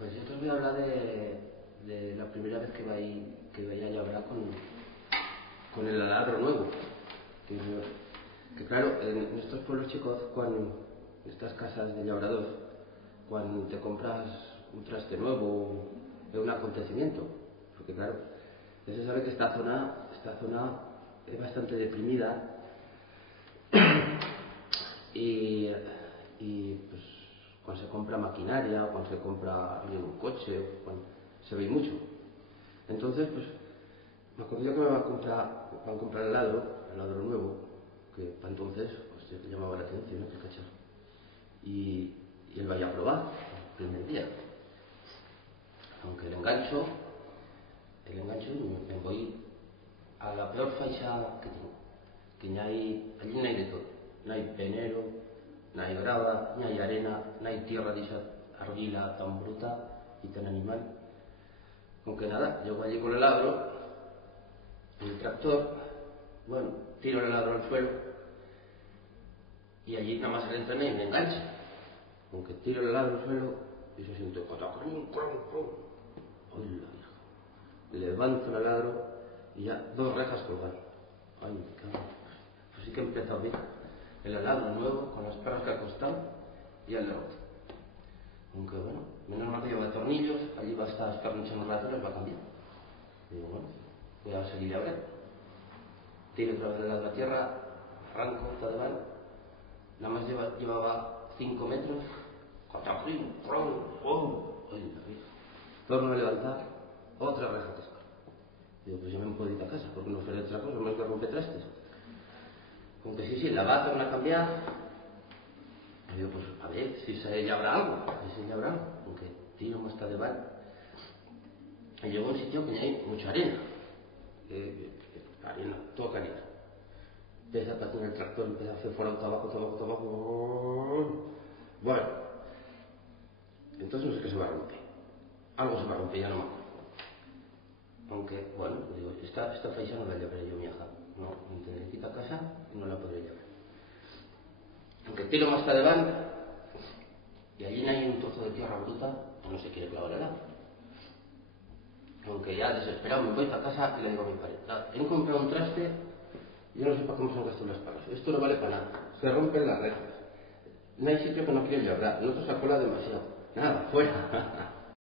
Pues yo os voy a hablar de la primera vez que vaya a llabrar con el aladro nuevo. Que claro, en estos pueblos chicos, en estas casas de labrador, cuando te compras un traste nuevo, es un acontecimiento. Porque claro, ya se sabe que esta zona es bastante deprimida y pues cuando se compra maquinaria, cuando se compra un coche, cuando se ve mucho. Entonces, pues, me acuerdo yo que me van a comprar el ladro nuevo, que para entonces pues, te llamaba la atención, ¿no? El cacharro. Y él vaya a probar el primer día. Aunque el engancho, me voy a la peor faixa que tengo. Que allí no hay de todo. No hay penero, no hay grava, no hay arena, no hay tierra de esa argila tan bruta y tan animal. Aunque nada, llego allí con el ladro, el tractor, bueno, tiro el ladro al suelo y allí nada más se le entra y me engancha. Aunque tiro el ladro al suelo y se siente cotacrun, crun, crun. ¡Ay, la vieja! Levanto el ladro y ya 2 rejas colgando. ¡Ay, cabrón! Pues sí que he empezado bien. El aladro nuevo, con las perras que ha costado, y el roto. Aunque bueno, menos mal que lleva tornillos, allí va a estar escarrinchando un rato y los va a cambiar. Y digo, bueno, voy a seguir abriendo. Tiro otra vez el ladro a tierra, arranco, está de mano. Nada más llevaba 5 metros, cataprim, ¡prum! ¡Pum! ¡Ay, la vieja! Torno a levantar, otra reja que saca. Digo, pues ya me puedo ir a casa, porque no fuera otra cosa, más que rompe trastes. Aunque sí, la va a tornar a cambiar. Y digo, pues a ver, si se habrá algo, aunque tiro más tarde vale. Y llegó a un sitio que hay mucha arena. Arena, toda arena. Empieza a patinar el tractor, empieza a hacer fuera, todo abajo. Bueno, entonces no sé qué se va a romper. Algo se va a romper, ya no me acuerdo. Aunque, bueno, digo, esta faixa no la llevaré yo, mi hija. No, me tendré que ir a casa y no la podré llevar. Aunque tiro más tarde van, y allí no hay un trozo de tierra bruta, no se quiere clavar el agua. Aunque ya desesperado me voy para casa y le digo a mi padre, he comprado un traste, yo no sé para cómo se han gastado las pagas, esto no vale para nada, se rompen las rejas, no hay sitio que no quiero llevar, no te sacola demasiado, nada, fuera.